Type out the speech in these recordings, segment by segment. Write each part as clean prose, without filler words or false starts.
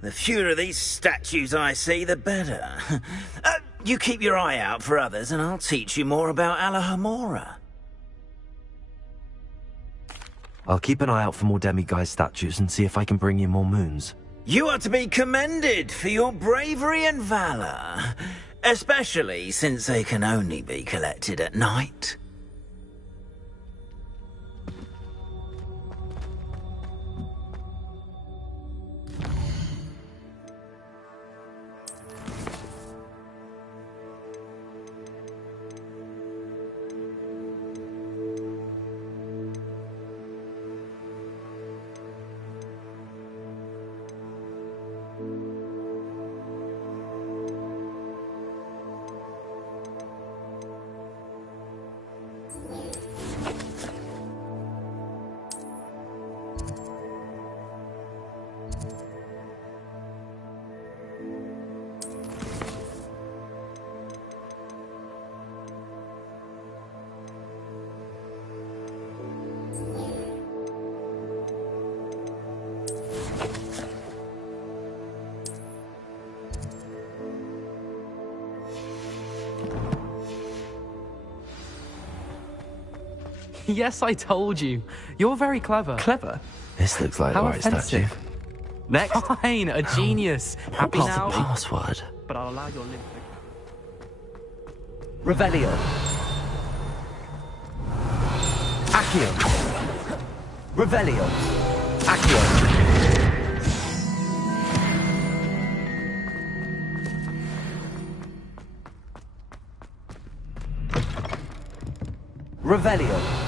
The fewer of these statues I see, the better. You keep your eye out for others, and I'll teach you more about Alohomora. I'll keep an eye out for more demiguise statues and see if I can bring you more moons. You are to be commended for your bravery and valor, especially since they can only be collected at night. Yes, I told you. You're very clever. Clever? This looks like the right statue. Next. Fine, a genius. Happy What's now? the password? But I'll allow your limp. Revelio. Accio. Revelio. Accio. Revelio.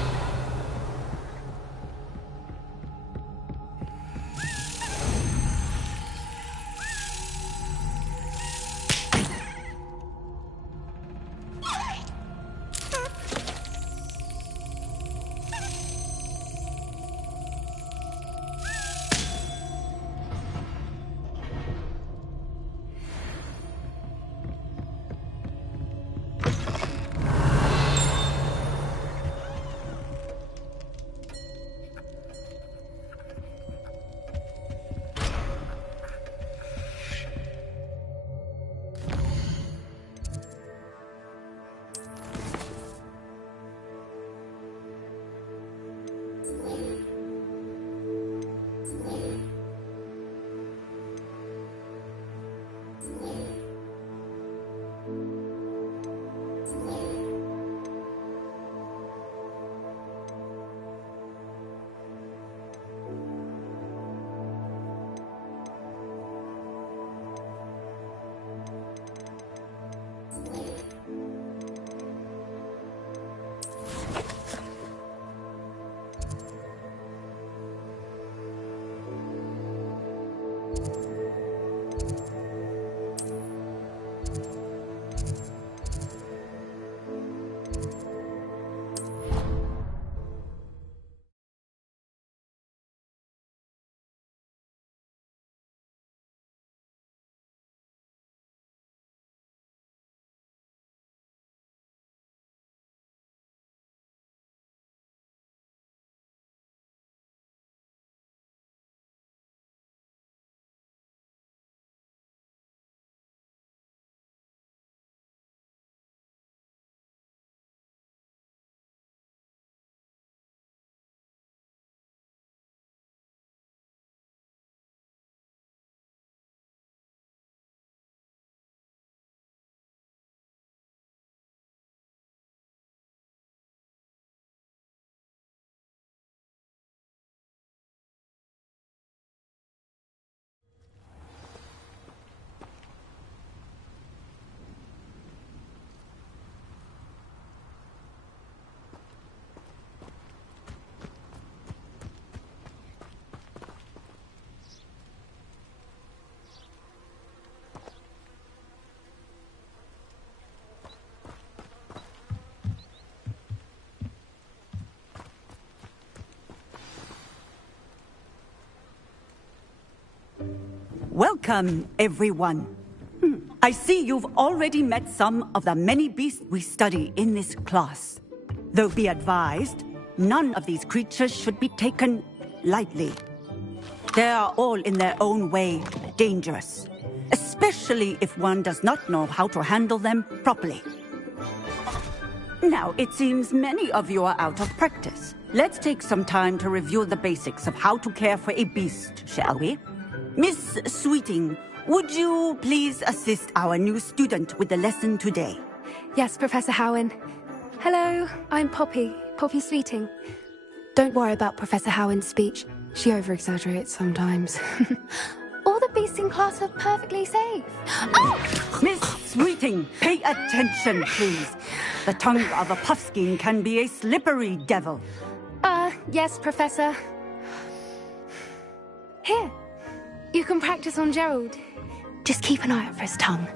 Welcome, everyone. I see you've already met some of the many beasts we study in this class. Though be advised, none of these creatures should be taken lightly. They are all in their own way dangerous, especially if one does not know how to handle them properly. Now, it seems many of you are out of practice. Let's take some time to review the basics of how to care for a beast, shall we? Miss Sweeting, would you please assist our new student with the lesson today? Yes, Professor Howen. Hello, I'm Poppy Sweeting. Don't worry about Professor Howen's speech. She over-exaggerates sometimes. All the beasts in class are perfectly safe. Oh! Miss Sweeting, pay attention, please. The tongue of a puffskein can be a slippery devil. Yes, Professor. Here, you can practice on Gerald. Just keep an eye out for his tongue.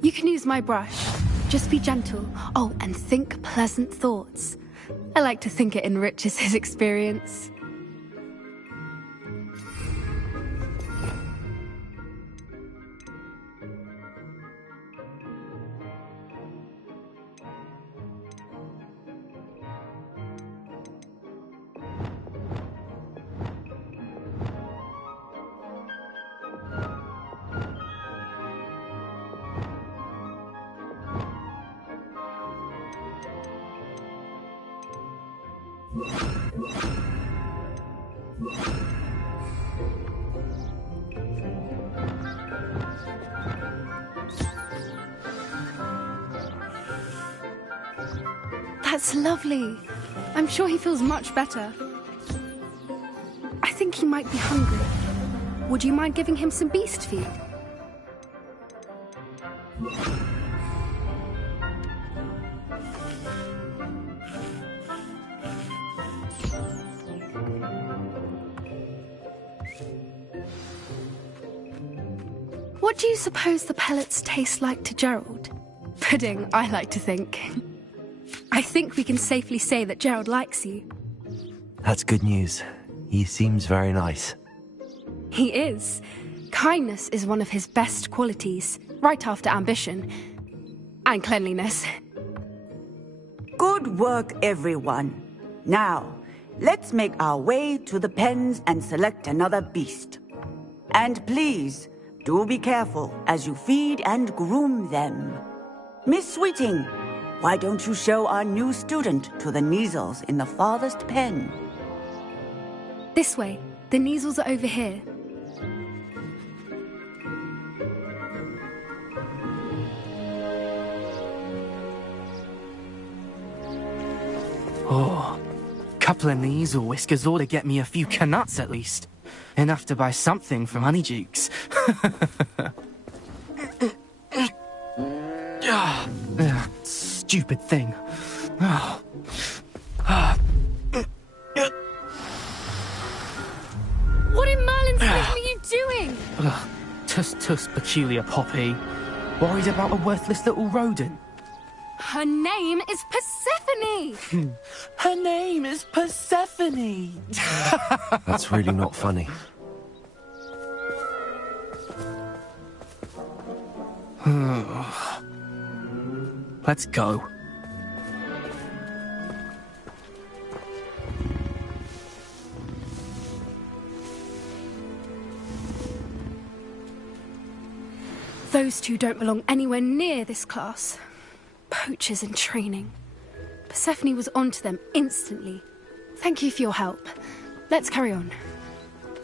You can use my brush. Just be gentle. Oh, and think pleasant thoughts. I like to think it enriches his experience. That's lovely. I'm sure he feels much better. I think he might be hungry. Would you mind giving him some beast feed? What do you suppose the pellets taste like to Gerald? Pudding, I like to think. I think we can safely say that Gerald likes you. That's good news. He seems very nice. He is. Kindness is one of his best qualities, right after ambition. And cleanliness. Good work, everyone. Now, let's make our way to the pens and select another beast. And please, do be careful as you feed and groom them. Miss Sweeting, why don't you show our new student to the Neasels in the farthest pen? This way. The Neasels are over here. Oh, couple of Neasel whiskers ought to get me a few canuts at least. Enough to buy something from Honeydukes. Stupid thing. Oh. What in Merlin's name are you doing? Tuss, peculiar Poppy. Worried about a worthless little rodent. Her name is Persephone! Her name is Persephone! That's really not funny. Let's go. Those two don't belong anywhere near this class. Poachers in training. Persephone was onto them instantly. Thank you for your help. Let's carry on.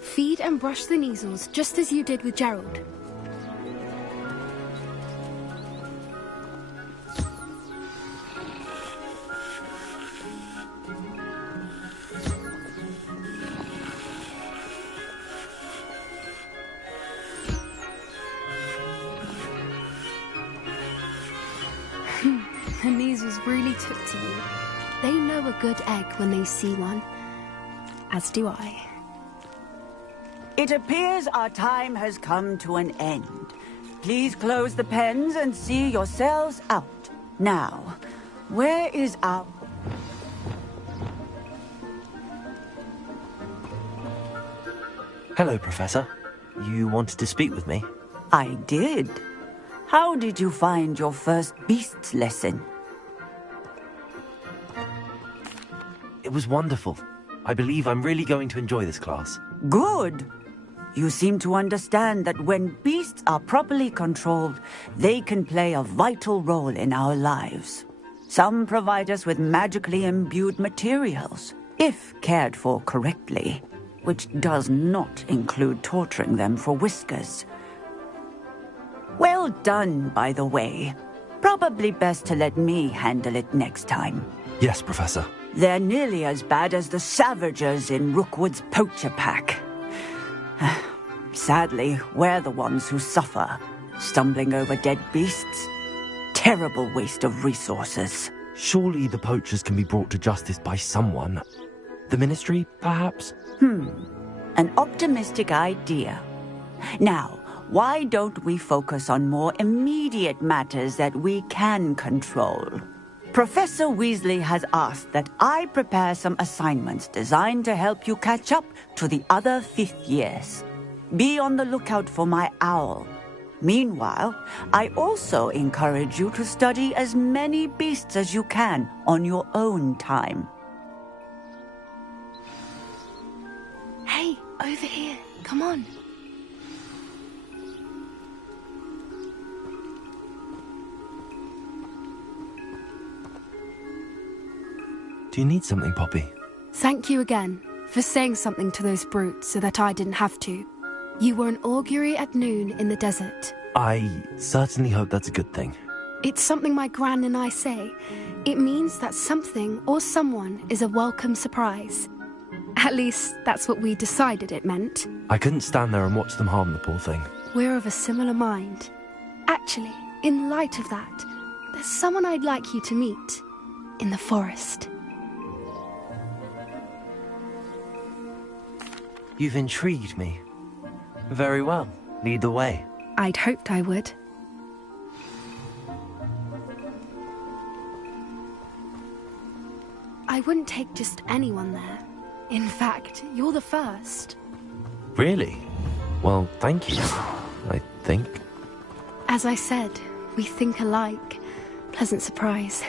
Feed and brush the Neasels just as you did with Gerald. The Neasels really took to you. They know a good egg when they see one. As do I. It appears our time has come to an end. Please close the pens and see yourselves out. Now, where is our... Hello, Professor. You wanted to speak with me? I did. How did you find your first beasts lesson? It was wonderful. I believe I'm really going to enjoy this class. Good. You seem to understand that when beasts are properly controlled, they can play a vital role in our lives. Some provide us with magically imbued materials, if cared for correctly, which does not include torturing them for whiskers. Well done, by the way. Probably best to let me handle it next time. Yes, Professor. They're nearly as bad as the Savagers in Rookwood's poacher pack. Sadly, we're the ones who suffer, stumbling over dead beasts. Terrible waste of resources. Surely the poachers can be brought to justice by someone. The Ministry, perhaps? An optimistic idea. Now, why don't we focus on more immediate matters that we can control? Professor Weasley has asked that I prepare some assignments designed to help you catch up to the other 5th years. Be on the lookout for my owl. Meanwhile, I also encourage you to study as many beasts as you can on your own time. Hey, over here. Come on. Do you need something, Poppy? Thank you again for saying something to those brutes so that I didn't have to. You were an augury at noon in the desert. I certainly hope that's a good thing. It's something my gran and I say. It means that something or someone is a welcome surprise. At least, that's what we decided it meant. I couldn't stand there and watch them harm the poor thing. We're of a similar mind. Actually, in light of that, there's someone I'd like you to meet. In the forest. You've intrigued me. Very well. Lead the way. I'd hoped I would. I wouldn't take just anyone there. In fact, you're the first. Really? Well, thank you, I think. As I said, we think alike. Pleasant surprise.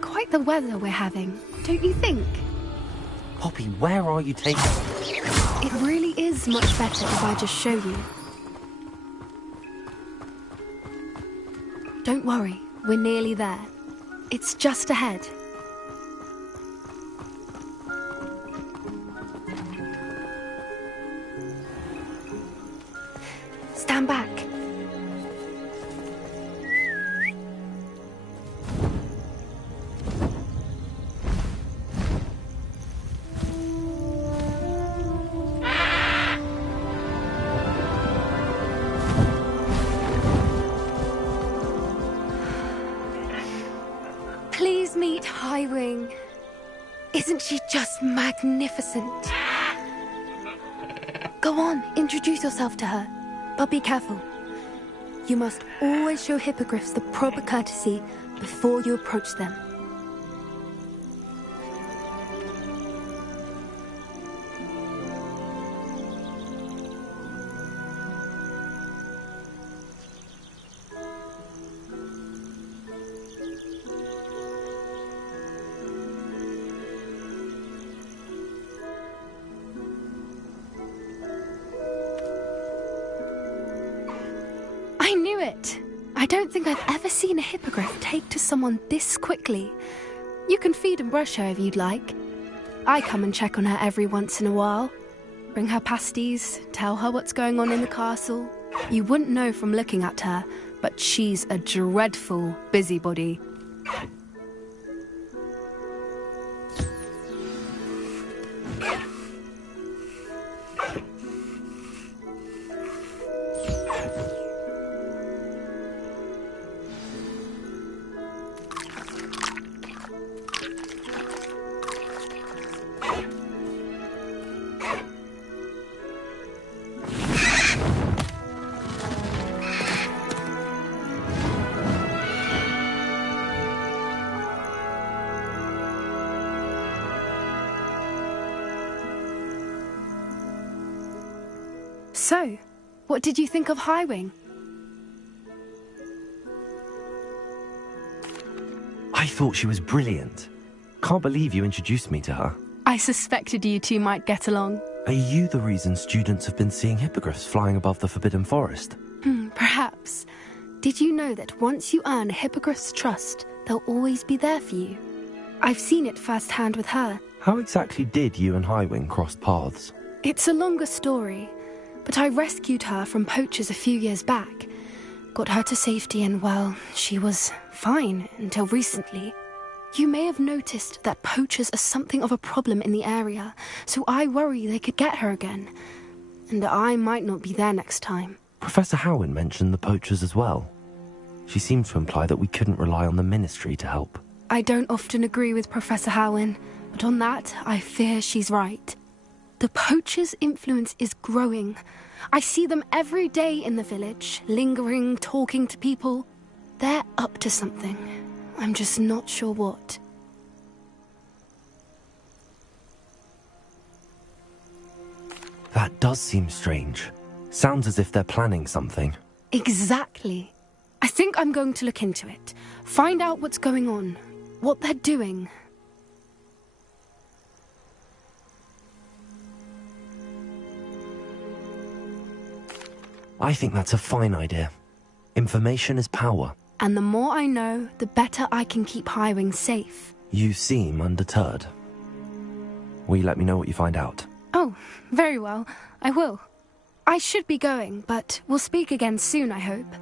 Quite the weather we're having, don't you think? Poppy, where are you taking me? It really is much better if I just show you. Don't worry, we're nearly there. It's just ahead. Stand back. Please meet Highwing. Isn't she just magnificent? Go on, introduce yourself to her. But be careful. You must always show hippogriffs the proper courtesy before you approach them. I knew it! I don't think I've ever seen a hippogriff take to someone this quickly. You can feed and brush her if you'd like. I come and check on her every once in a while. Bring her pasties, tell her what's going on in the castle. You wouldn't know from looking at her, but she's a dreadful busybody. So, What did you think of Highwing? I thought she was brilliant. Can't believe you introduced me to her. I suspected you two might get along. Are you the reason students have been seeing hippogriffs flying above the Forbidden Forest? Perhaps. Did you know that once you earn a hippogriff's trust, they'll always be there for you? I've seen it firsthand with her. How exactly did you and Highwing cross paths? It's a longer story, but I rescued her from poachers a few years back. Got her to safety and, well, she was fine until recently. You may have noticed that poachers are something of a problem in the area, so I worry they could get her again. And I might not be there next time. Professor Howin mentioned the poachers as well. She seemed to imply that we couldn't rely on the Ministry to help. I don't often agree with Professor Howin, but on that, I fear she's right. The poachers' influence is growing. I see them every day in the village, lingering, talking to people. They're up to something. I'm just not sure what. That does seem strange. Sounds as if they're planning something. Exactly. I think I'm going to look into it. Find out what's going on. What they're doing. I think that's a fine idea. Information is power. And the more I know, the better I can keep Highwing safe. You seem undeterred. Will you let me know what you find out? Oh, very well. I will. I should be going, but we'll speak again soon, I hope.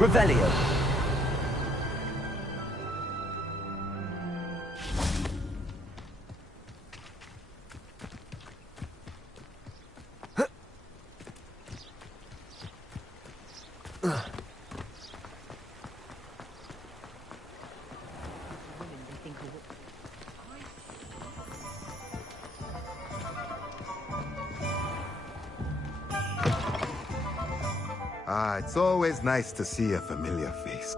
Revelio. Ah, it's always nice to see a familiar face.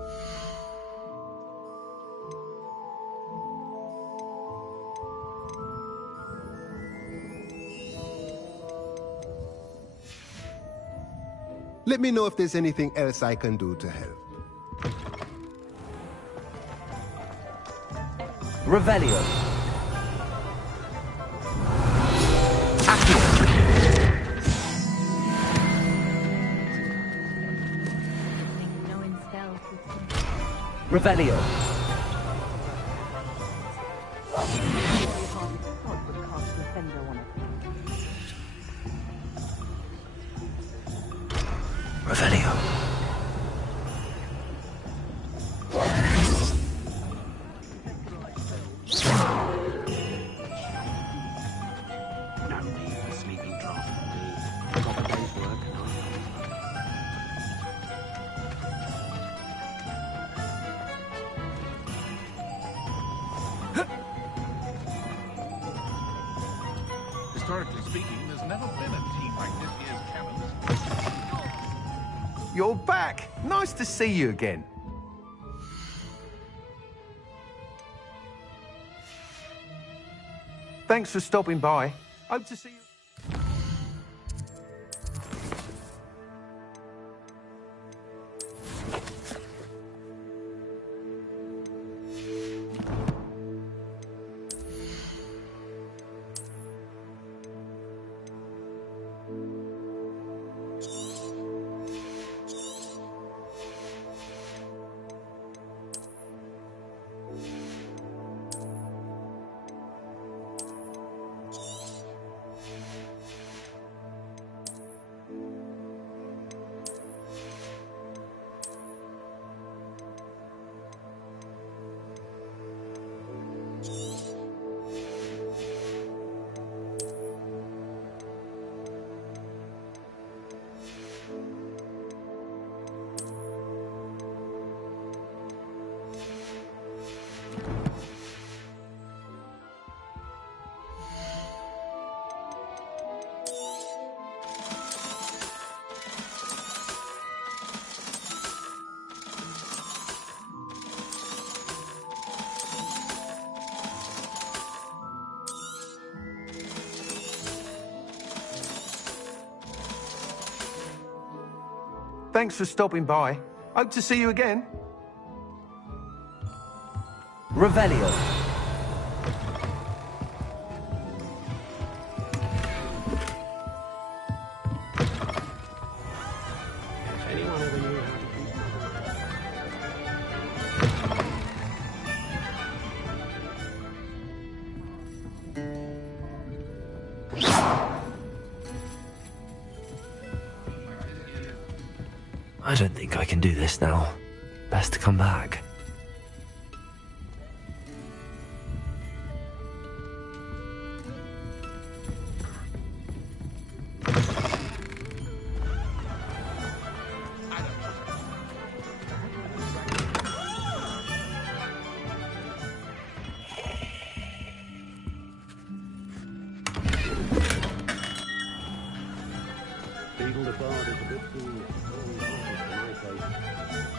Let me know if there's anything else I can do to help. Revelio. Revelio. Revelio. No need for sleeping draft for me. Got a day's work. Historically speaking, there's never been a team like this year's Cannons. You're back! Nice to see you again. Thanks for stopping by. Hope to see you... Thanks for stopping by. Hope to see you again. Revelio. If anyone ever knew how to keep... I don't think I can do this now. Best to come back. Beetle the Bard is a bit too wholehearted for my taste.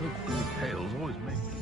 Those tales always make me